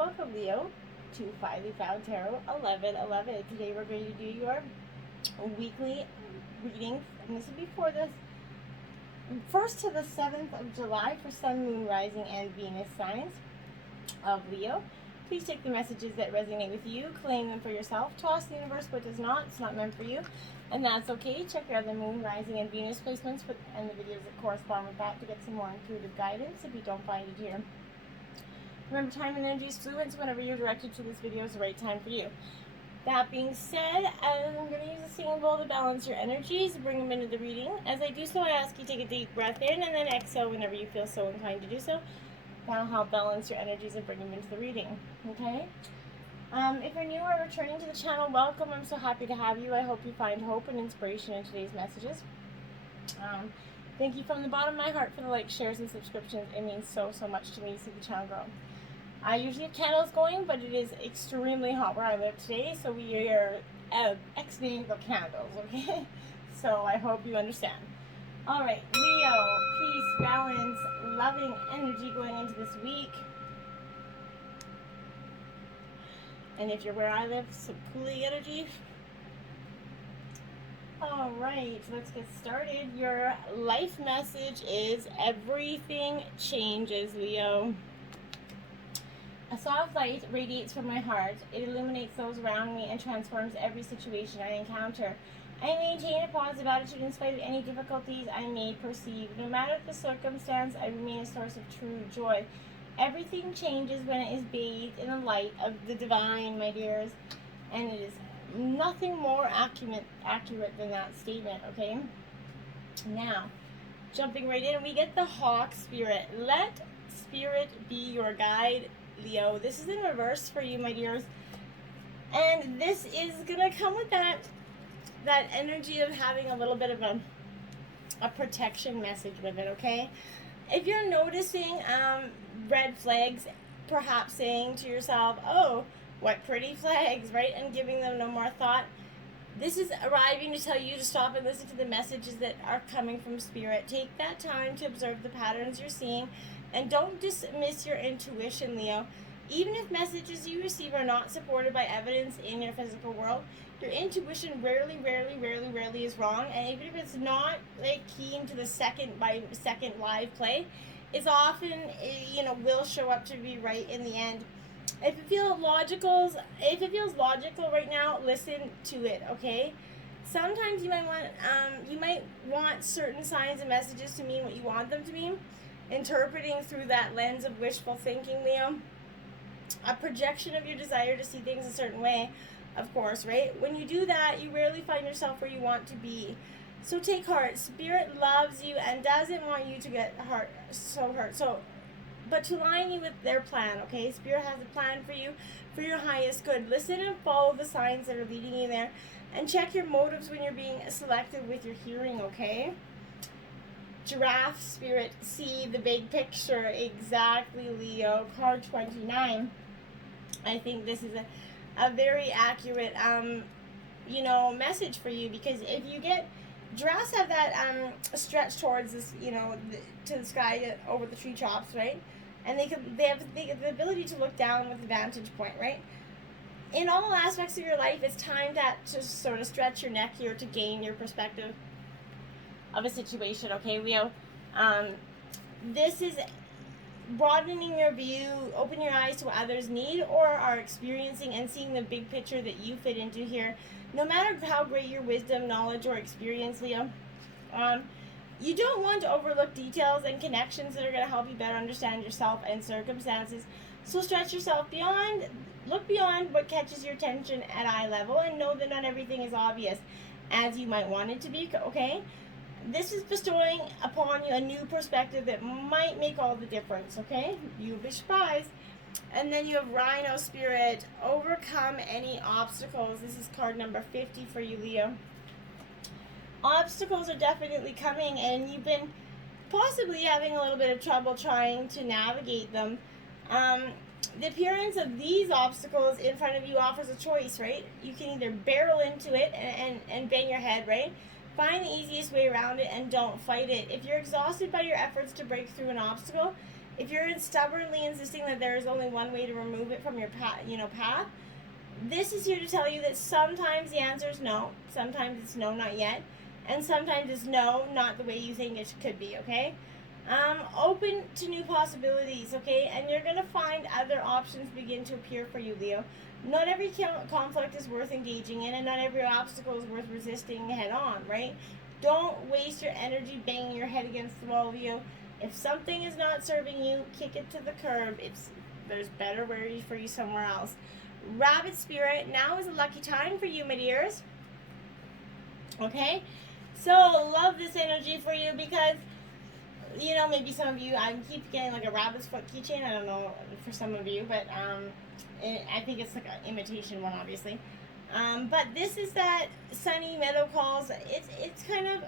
Welcome, Leo, to Finally Found Tarot 1111. Today we're going to do your weekly reading, and this will be for the 1st to the 7th of July for Sun, Moon, Rising, and Venus signs of Leo. Please take the messages that resonate with you, claim them for yourself, toss the universe what does not, it's not meant for you, and that's okay. Check your other Moon, Rising, and Venus placements and the videos that correspond with that to get some more intuitive guidance if you don't find it here. Remember, time and energy is fluid, so whenever you're directed to this video is the right time for you. That being said, I'm going to use a singing bowl to balance your energies, bring them into the reading. As I do so, I ask you to take a deep breath in and then exhale whenever you feel so inclined to do so. That'll help balance your energies and bring them into the reading, okay? If you're new or returning to the channel, welcome. I'm so happy to have you. I hope you find hope and inspiration in today's messages. Thank you from the bottom of my heart for the likes, shares, and subscriptions. It means so much to me to see the channel grow. I usually have candles going, but it is extremely hot where I live today, so we are exiting the candles, okay? So I hope you understand. All right, Leo, peace, balance, loving energy going into this week. And if you're where I live, some cooling energy. All right, let's get started. Your life message is everything changes, Leo. A soft light radiates from my heart. It illuminates those around me and transforms every situation I encounter. I maintain a positive attitude in spite of any difficulties I may perceive. No matter the circumstance, I remain a source of true joy. Everything changes when it is bathed in the light of the divine, my dears. And it is nothing more accurate than that statement, okay? Now, jumping right in, we get the Hawk Spirit. Let Spirit be your guide, Leo. This is in reverse for you, my dears, and this is gonna come with that energy of having a little bit of a protection message with it, okay? If you're noticing red flags, perhaps saying to yourself, oh, what pretty flags, right, and giving them no more thought, this is arriving to tell you to stop and listen to the messages that are coming from Spirit. Take that time to observe the patterns you're seeing. And don't dismiss your intuition, Leo. Even if messages you receive are not supported by evidence in your physical world, your intuition rarely is wrong. And even if it's not like keen to the second by second live play, it's often, will show up to be right in the end. If it feels logical right now, listen to it, okay? Sometimes you might want certain signs and messages to mean what you want them to mean. Interpreting through that lens of wishful thinking, Leo. A projection of your desire to see things a certain way, of course, right? When you do that, you rarely find yourself where you want to be. So take heart. Spirit loves you and doesn't want you to get hurt. But to align you with their plan, okay? Spirit has a plan for you, for your highest good. Listen and follow the signs that are leading you there. And check your motives when you're being selective with your hearing, okay? Giraffe Spirit, see the big picture. Exactly, Leo. Card 29. I think this is a very accurate, message for you, because if you get, giraffes have that stretch towards this, to the sky over the tree tops, right? And they have the ability to look down with the vantage point, right? In all aspects of your life, it's time to sort of stretch your neck here to gain your perspective of a situation, okay, Leo? This is broadening your view, open your eyes to what others need or are experiencing, and seeing the big picture that you fit into here. No matter how great your wisdom, knowledge, or experience, Leo, you don't want to overlook details and connections that are going to help you better understand yourself and circumstances. So stretch yourself beyond, look beyond what catches your attention at eye level, and know that not everything is obvious as you might want it to be, okay? This is bestowing upon you a new perspective that might make all the difference, okay? You'll be surprised. And then you have Rhino Spirit, overcome any obstacles. This is card number 50 for you, Leo. Obstacles are definitely coming, and you've been possibly having a little bit of trouble trying to navigate them. The appearance of these obstacles in front of you offers a choice, right? You can either barrel into it and bang your head, right? Find the easiest way around it and don't fight it. If you're exhausted by your efforts to break through an obstacle, if you're stubbornly insisting that there is only one way to remove it from your path, this is here to tell you that sometimes the answer is no, sometimes it's no, not yet, and sometimes it's no, not the way you think it could be, okay? Open to new possibilities, okay? And you're going to find other options begin to appear for you, Leo. Not every conflict is worth engaging in, and not every obstacle is worth resisting head on, right? Don't waste your energy banging your head against the wall, Leo. If something is not serving you, kick it to the curb. There's better ways for you somewhere else. Rabbit Spirit, now is a lucky time for you, my dears. Okay? So, love this energy for you because, you know, maybe some of you, I keep getting like a rabbit's foot keychain. I don't know for some of you, but I think it's like an imitation one, obviously. But this is that sunny meadow calls. It's kind of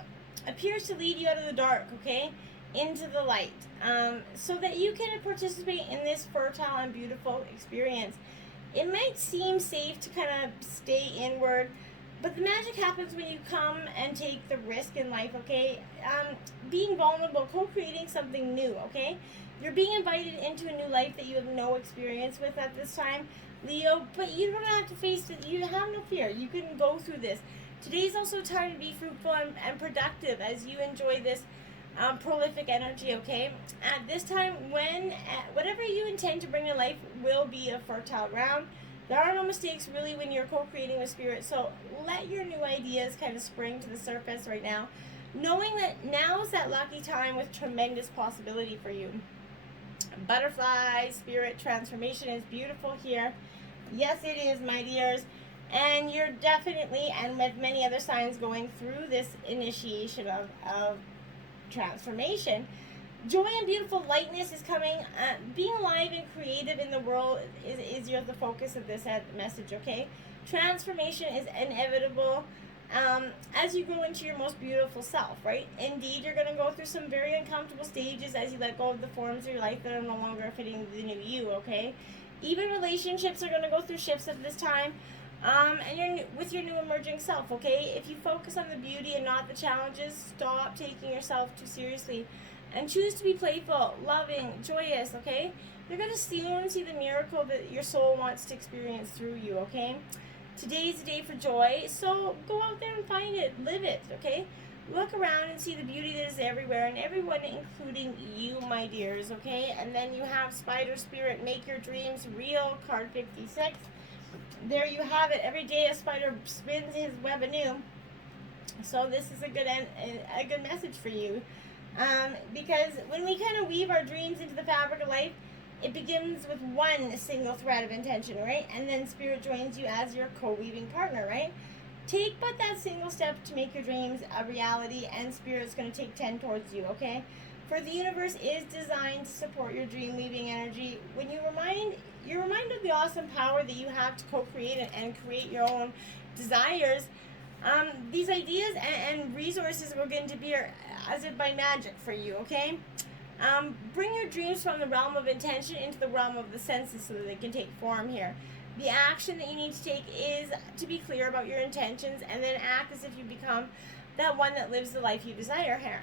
appears to lead you out of the dark, okay, into the light, so that you can participate in this fertile and beautiful experience. It might seem safe to kind of stay inward, but the magic happens when you come and take the risk in life, okay? Being vulnerable, co-creating something new, okay? You're being invited into a new life that you have no experience with at this time, Leo, but you don't have to face it. You have no fear. You can go through this. Today's also time to be fruitful and productive as you enjoy this prolific energy, okay? At this time, whatever you intend to bring in life will be a fertile ground. There are no mistakes really when you're co-creating with spirit, so let your new ideas kind of spring to the surface right now, knowing that now is that lucky time with tremendous possibility for you. Butterfly, spirit transformation is beautiful here. Yes, it is, my dears. And you're definitely, and with many other signs, going through this initiation of transformation. Joy and beautiful lightness is coming. Being alive and creative in the world is the focus of this message, okay? Transformation is inevitable as you grow into your most beautiful self, right? Indeed, you're going to go through some very uncomfortable stages as you let go of the forms of your life that are no longer fitting the new you, okay? Even relationships are going to go through shifts at this time. And you're with your new emerging self, okay? If you focus on the beauty and not the challenges, stop taking yourself too seriously. And choose to be playful, loving, joyous, okay? You're going to soon see the miracle that your soul wants to experience through you, okay? Today's the day for joy, so go out there and find it. Live it, okay? Look around and see the beauty that is everywhere and everyone, including you, my dears, okay? And then you have Spider Spirit, Make Your Dreams Real, card 56. There you have it. Every day a spider spins his web anew. So this is a good message for you. Because when we kind of weave our dreams into the fabric of life, it begins with one single thread of intention, right? And then spirit joins you as your co-weaving partner, right? Take but that single step to make your dreams a reality, and spirit's going to take 10 towards you, okay? For the universe is designed to support your dream weaving energy. When you're reminded of the awesome power that you have to co-create and create your own desires, these ideas and resources are going to be as if by magic for you, okay? Bring your dreams from the realm of intention into the realm of the senses so that they can take form here. The action that you need to take is to be clear about your intentions and then act as if you become that one that lives the life you desire here.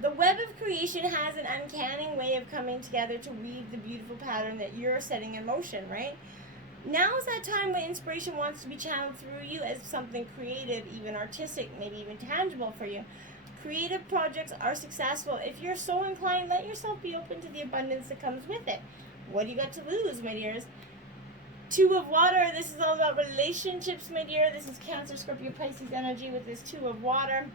The web of creation has an uncanny way of coming together to weave the beautiful pattern that you're setting in motion, right? Now is that time when inspiration wants to be channeled through you as something creative, even artistic, maybe even tangible for you. Creative projects are successful. If you're so inclined, let yourself be open to the abundance that comes with it. What do you got to lose, my dears? Two of Water. This is all about relationships, my dear. This is Cancer, Scorpio, Pisces energy with this Two of Water.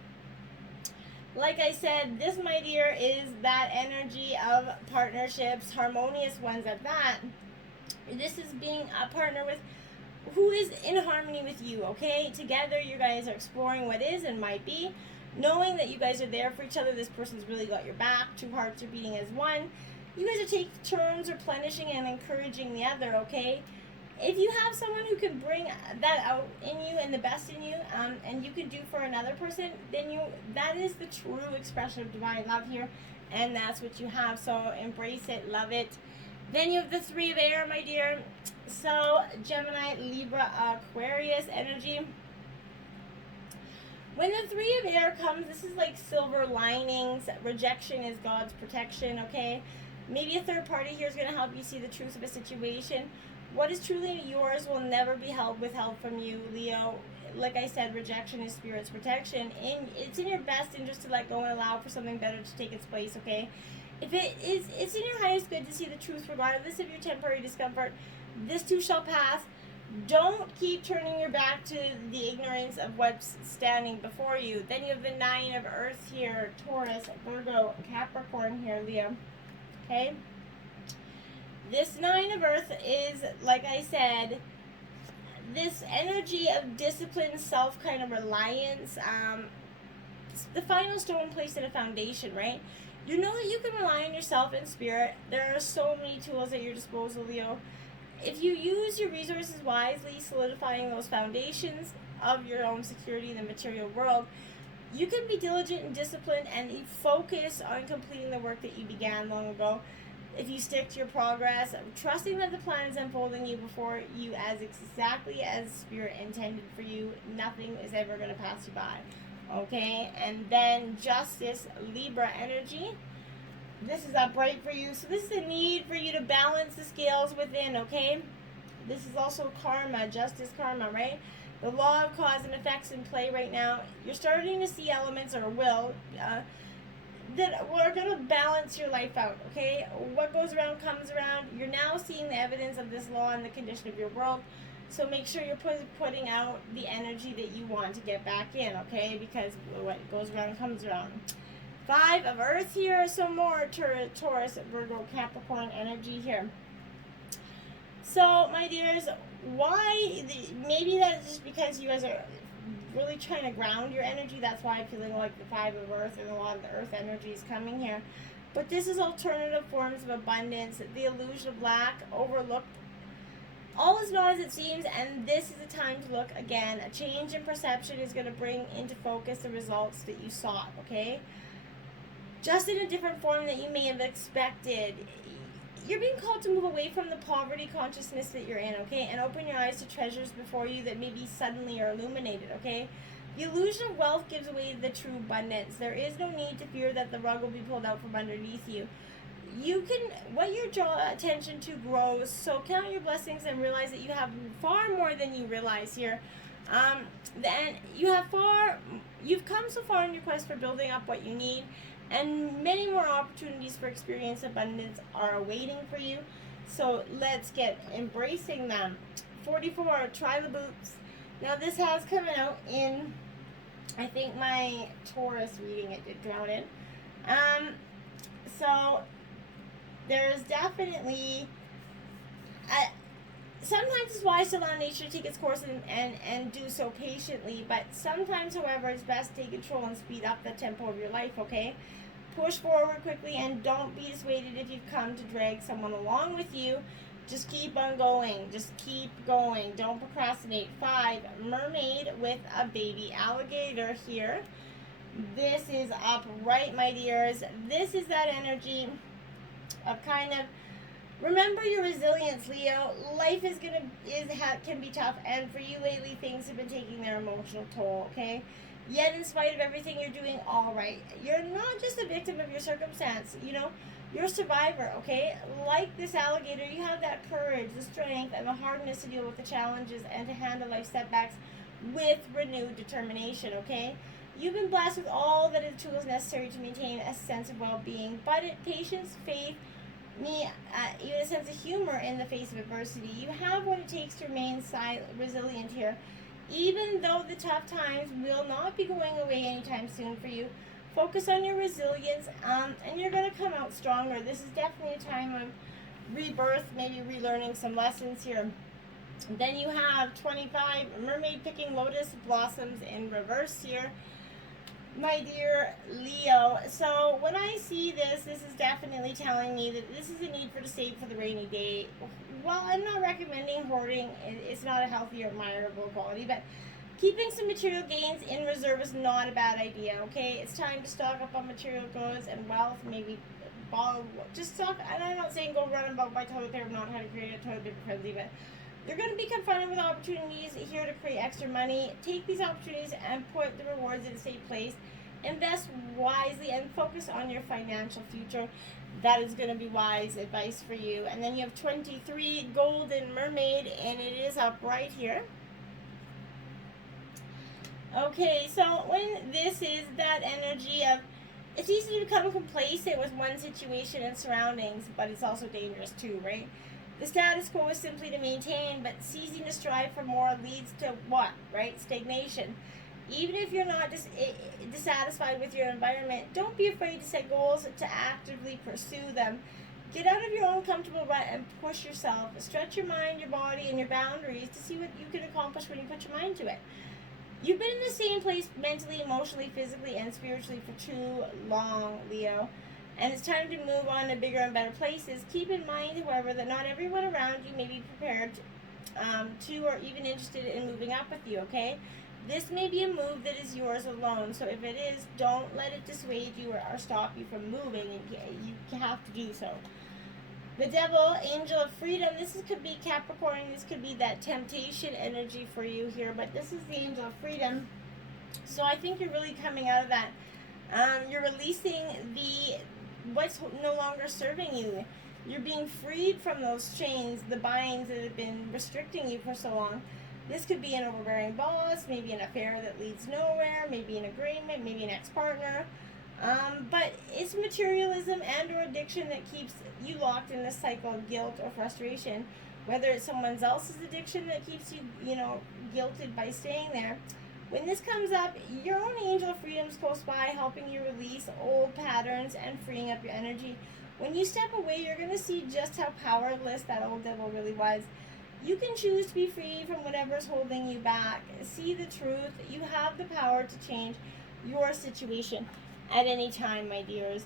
Like I said, this, my dear, is that energy of partnerships, harmonious ones at that. This is being a partner with who is in harmony with you, okay? Together, you guys are exploring what is and might be, knowing that you guys are there for each other. This person's really got your back. Two hearts are beating as one. You guys are taking turns replenishing and encouraging the other, okay? If you have someone who can bring that out in you and the best in you, and you can do for another person, then that is the true expression of divine love here, and that's what you have. So embrace it, love it. Then you have the Three of Air, my dear. So Gemini, Libra, Aquarius energy. When the Three of Air comes, this is like silver linings. Rejection is God's protection, okay? Maybe a third party here is going to help you see the truth of a situation. What is truly yours will never be withheld from you, Leo. Like I said, rejection is spirit's protection, and it's in your best interest to let go and allow for something better to take its place, okay? If it's in your highest good to see the truth regardless of your temporary discomfort. This too shall pass. Don't keep turning your back to the ignorance of what's standing before you. Then you have the 9 of Earth here, Taurus, Virgo, Capricorn here, Leo. Okay? This 9 of Earth is, like I said, this energy of discipline, self kind of reliance, the final stone placed in a foundation, right? You know that you can rely on yourself and spirit. There are so many tools at your disposal, Leo. If you use your resources wisely, solidifying those foundations of your own security in the material world, you can be diligent and disciplined and focus on completing the work that you began long ago. If you stick to your progress, trusting that the plan is unfolding you before you as exactly as spirit intended for you, nothing is ever going to pass you by. Okay? And then Justice, Libra energy. This is upright for you. So this is a need for you to balance the scales within, okay? This is also karma, justice karma, right? The law of cause and effects in play right now. You're starting to see elements, or will, that we're going to balance your life out, okay? What goes around comes around. You're now seeing the evidence of this law and the condition of your world. So make sure you're putting out the energy that you want to get back in, okay? Because what goes around comes around. 5 of Earth here, so more Taurus, Virgo, Capricorn energy here. So, my dears, why? Maybe that's just because you guys are really trying to ground your energy. That's why I'm feeling like the 5 of Earth and a lot of the Earth energy is coming here. But this is alternative forms of abundance, the illusion of lack, overlooked. All is not as it seems, and this is a time to look again. A change in perception is going to bring into focus the results that you sought, okay? Just in a different form that you may have expected. You're being called to move away from the poverty consciousness that you're in, okay? And open your eyes to treasures before you that maybe suddenly are illuminated, okay? The illusion of wealth gives away the true abundance. There is no need to fear that the rug will be pulled out from underneath you. You can, what you draw attention to grows, so count your blessings and realize that you have far more than you realize here. Then you've come so far in your quest for building up what you need, and many more opportunities for experience abundance are awaiting for you. So let's get embracing them. 44, try the boots. Now this has come out in, I think my Taurus reading it did drown in. So there's definitely, sometimes it's wise to allow nature to take its course and do so patiently, but sometimes, however, it's best to take control and speed up the tempo of your life, okay? Push forward quickly and don't be dissuaded if you've come to drag someone along with you. Just keep on going. Just keep going. Don't procrastinate. 5, mermaid with a baby alligator here. This is upright, my dears. This is that energy of kind of, remember your resilience, Leo. Life can be tough, and for you lately, things have been taking their emotional toll, okay? Yet, in spite of everything, you're doing all right. You're not just a victim of your circumstance, you know? You're a survivor, okay? Like this alligator, you have that courage, the strength, and the hardness to deal with the challenges and to handle life setbacks with renewed determination, okay? You've been blessed with all that the tools necessary to maintain a sense of well-being, but patience, faith, even a sense of humor in the face of adversity. You have what it takes to remain resilient here. Even though the tough times will not be going away anytime soon for you, focus on your resilience, and you're going to come out stronger. This is definitely a time of rebirth, maybe relearning some lessons here. Then you have 25, mermaid picking lotus blossoms in reverse here, my dear Leo. So when I see this is definitely telling me that this is a need to save for the rainy day. Well, I'm not recommending hoarding. It's not a healthy or admirable quality, but keeping some material gains in reserve is not a bad idea, okay? It's time to stock up on material goods and wealth, maybe just stock, and I'm not saying go run and buy toilet paper, not how to create a toilet paper friendly, but you're going to be confronted with opportunities here to create extra money. Take these opportunities and put the rewards in a safe place. Invest wisely and focus on your financial future. that is going to be wise advice for you. And then you have 23, Golden Mermaid, and it is up right here. Okay, so when this is that energy of, it's easy to become complacent with one situation and surroundings, but it's also dangerous too, right? The status quo is simply to maintain, but ceasing to strive for more leads to what, right? Stagnation. Even if you're not dissatisfied with your environment, don't be afraid to set goals, to actively pursue them. Get out of your own comfortable rut and push yourself. Stretch your mind, your body, and your boundaries to see what you can accomplish when you put your mind to it. You've been in the same place mentally, emotionally, physically, and spiritually for too long, Leo. And it's time to move on to bigger and better places. Keep in mind, however, that not everyone around you may be prepared to or even interested in moving up with you, okay? This may be a move that is yours alone. So if it is, don't let it dissuade you or stop you from moving. You have to do so. The Devil, Angel of Freedom. This could be Capricorn. This could be that temptation energy for you here. But this is the Angel of Freedom. So I think you're really coming out of that. You're releasing what's no longer serving you. You're being freed from those chains, the binds that have been restricting you for so long. This could be an overbearing boss, maybe an affair that leads nowhere, maybe an agreement, maybe an ex-partner. But it's materialism and or addiction that keeps you locked in this cycle of guilt or frustration. Whether it's someone else's addiction that keeps you, guilted by staying there. When this comes up, your own angel of freedom is close by, helping you release old patterns and freeing up your energy. When you step away, you're going to see just how powerless that old devil really was. You can choose to be free from whatever's holding you back. See the truth. You have the power to change your situation at any time, my dears.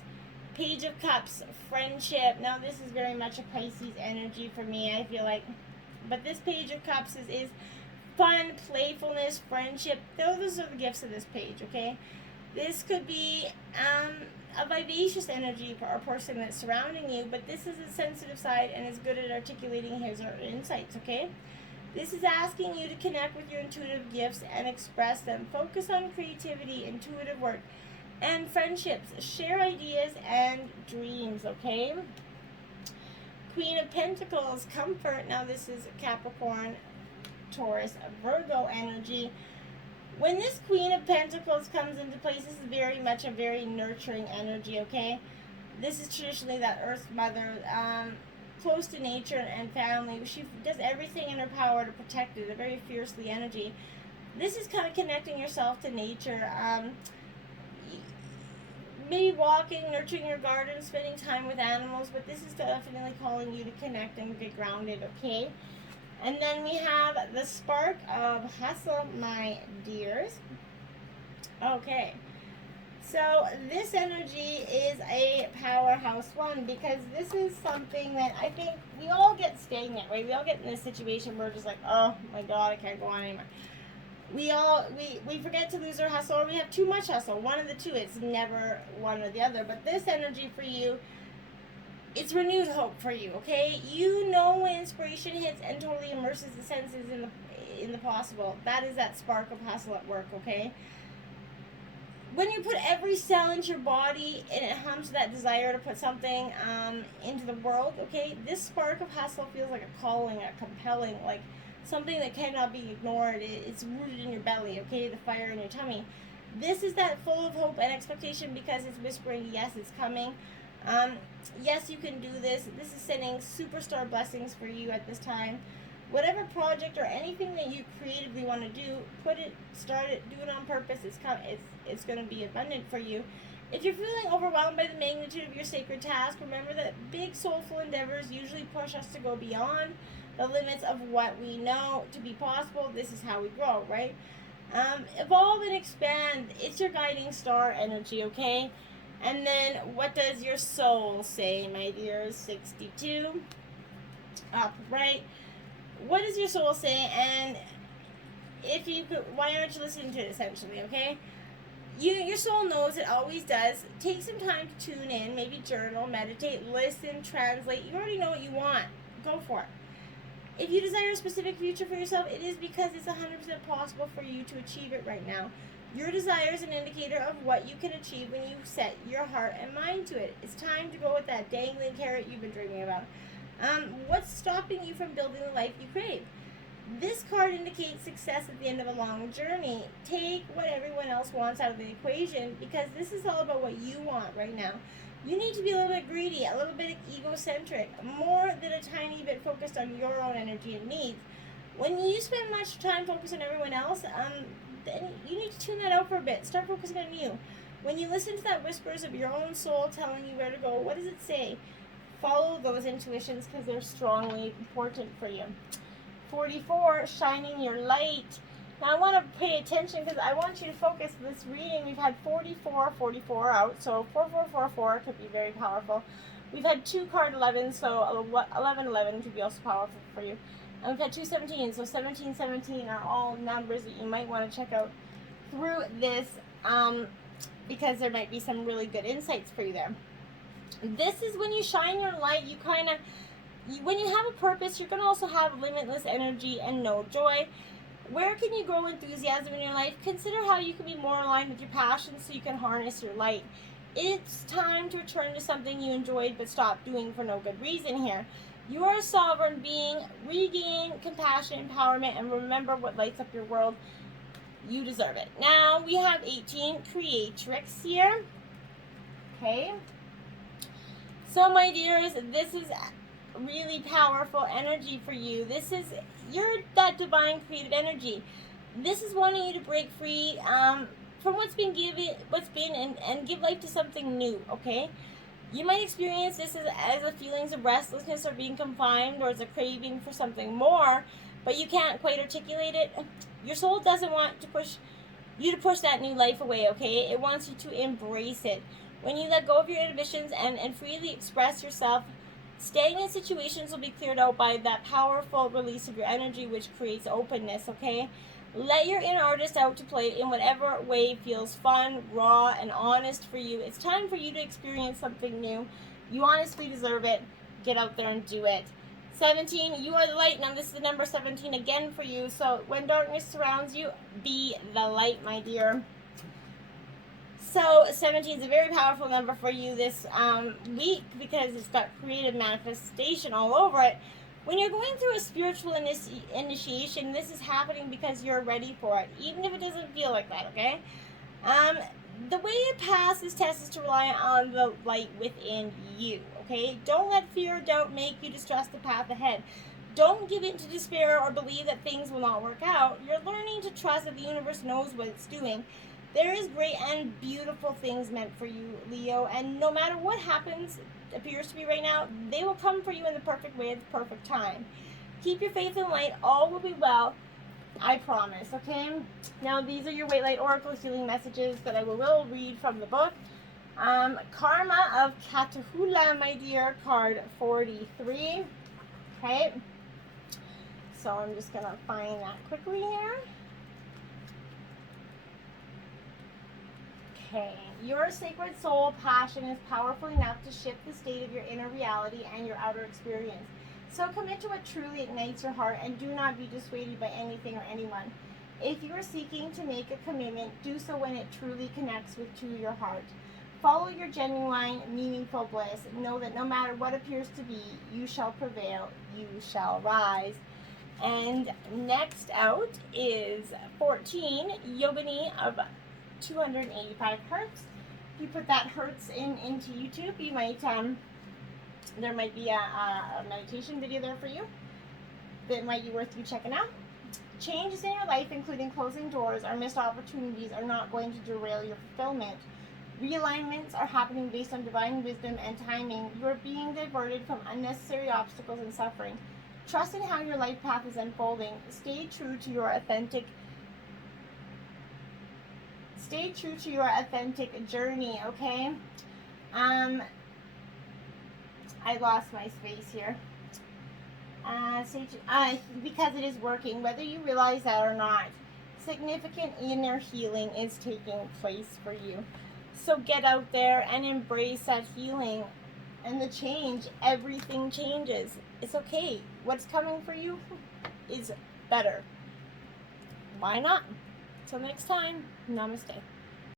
Page of Cups, friendship. Now, this is very much a Pisces energy for me, I feel like. But this Page of Cups is fun, playfulness, friendship. Those are the gifts of this page, okay? This could be a vivacious energy for a person that's surrounding you, but this is a sensitive side and is good at articulating his or her insights, okay? This is asking you to connect with your intuitive gifts and express them. Focus on creativity, intuitive work, and friendships. Share ideas and dreams, okay? Queen of Pentacles, comfort. Now this is Capricorn, Taurus, Virgo energy. When this Queen of Pentacles comes into place, this is very much a very nurturing energy, okay? This is traditionally that Earth Mother, close to nature and family. She does everything in her power to protect it, a very fiercely energy. This is kind of connecting yourself to nature. Maybe walking, nurturing your garden, spending time with animals, but this is definitely calling you to connect and get grounded, okay? And then we have the spark of hustle, my dears. Okay. So this energy is a powerhouse one because this is something that I think we all get stagnant, right? We all get in this situation where we're just like, oh my God, I can't go on anymore. We forget to lose our hustle, or we have too much hustle. One of the two. It's never one or the other. But this energy for you, it's renewed hope for you, okay? You know when inspiration hits and totally immerses the senses in the possible. That is that spark of hustle at work, okay? When you put every cell into your body and it hums that desire to put something into the world, okay? This spark of hustle feels like a calling, a compelling, like something that cannot be ignored. It's rooted in your belly, okay? The fire in your tummy. This is that full of hope and expectation because it's whispering, yes, it's coming. Yes, you can do this. This is sending superstar blessings for you at this time. Whatever project or anything that you creatively want to do, start it, do it on purpose. It's going to be abundant for you. If you're feeling overwhelmed by the magnitude of your sacred task, remember that big soulful endeavors usually push us to go beyond the limits of what we know to be possible. This is how we grow, right? Evolve and expand. It's your guiding star energy, okay? And then, what does your soul say, my dears? 62. Upright. What does your soul say? And if you could, why aren't you listening to it, essentially, okay? Your soul knows, it always does. Take some time to tune in, maybe journal, meditate, listen, translate. You already know what you want. Go for it. If you desire a specific future for yourself, it is because it's 100% possible for you to achieve it right now. Your desire is an indicator of what you can achieve when you set your heart and mind to it. It's time to go with that dangling carrot you've been dreaming about. What's stopping you from building the life you crave? This card indicates success at the end of a long journey. Take what everyone else wants out of the equation, because this is all about what you want right now. You need to be a little bit greedy, a little bit egocentric, more than a tiny bit focused on your own energy and needs. When you spend much time focused on everyone else, then you need to tune that out for a bit. Start focusing on you. When you listen to that whispers of your own soul telling you where to go, what does it say? Follow those intuitions, because they're strongly important for you. 44, shining your light. Now I want to pay attention, because I want you to focus this reading. We've had 44 out, so 4444 could be very powerful. We've had 2 card 11, so 11 could be also powerful for you. And we've had 217, so 17 are all numbers that you might want to check out through this, because there might be some really good insights for you there. This is when you shine your light. You kind of, when you have a purpose, you're going to also have limitless energy and no joy. Where can you grow enthusiasm in your life? Consider how you can be more aligned with your passions so you can harness your light. It's time to return to something you enjoyed but stopped doing for no good reason here. You are a sovereign being. Regain compassion, empowerment, and remember what lights up your world. You deserve it. Now we have 18, creatrix here. Okay. So my dears, this is really powerful energy for you. You're that divine creative energy. This is wanting you to break free from what's been and give life to something new, okay? You might experience this as a feelings of restlessness or being confined, or as a craving for something more, but you can't quite articulate it. Your soul doesn't want to push you to push that new life away, okay? It wants you to embrace it. When you let go of your inhibitions and freely express yourself, stagnant situations will be cleared out by that powerful release of your energy, which creates openness, okay? Let your inner artist out to play in whatever way feels fun, raw, and honest for you. It's time for you to experience something new. You honestly deserve it. Get out there and do it. 17, you are the light. Now this is the number 17 again for you. So when darkness surrounds you, be the light, my dear. So 17 is a very powerful number for you this week, because it's got creative manifestation all over it. When you're going through a spiritual initiation, this is happening because you're ready for it, even if it doesn't feel like that, okay? The way you pass this test is to rely on the light within you, okay? Don't let fear or doubt make you distrust the path ahead. Don't give in to despair or believe that things will not work out. You're learning to trust that the universe knows what it's doing. There is great and beautiful things meant for you, Leo, and no matter what happens, appears to be right now, they will come for you in the perfect way at the perfect time. Keep your faith in light. All will be well. I promise, okay? Now, these are your White Light Oracle healing messages that I will read from the book. Karma of Catahoula, my dear, card 43. Okay? So I'm just going to find that quickly here. Okay, your sacred soul passion is powerful enough to shift the state of your inner reality and your outer experience. So commit to what truly ignites your heart and do not be dissuaded by anything or anyone. If you are seeking to make a commitment, do so when it truly connects to your heart. Follow your genuine, meaningful bliss. Know that no matter what appears to be, you shall prevail, you shall rise. And next out is 14, Yogini of 285 hertz. If you put that hertz into YouTube, you might there might be a meditation video there for you that might be worth you checking out. Changes in your life, including closing doors or missed opportunities, are not going to derail your fulfillment. Realignments are happening based on divine wisdom and timing. You are being diverted from unnecessary obstacles and suffering. Trust in how your life path is unfolding. Stay true to your authentic journey, okay? I lost my space here. Because it is working, whether you realize that or not. Significant inner healing is taking place for you. So get out there and embrace that healing and the change. Everything changes. It's okay. What's coming for you is better. Why not? Till next time, namaste.